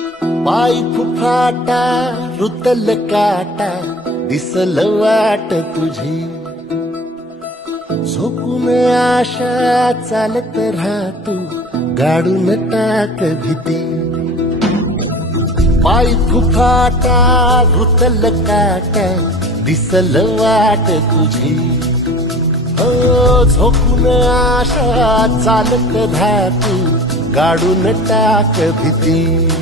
पाय फुफाटा रुतल काटा दिसल वाट तुझी झोपून आशा चालत राहतो गाडून टाक भीती पाय फुफाटा रुतल काटा दिसल वाट तुझी हो झोपून आशा चालत राहतो गाडून टाक भीती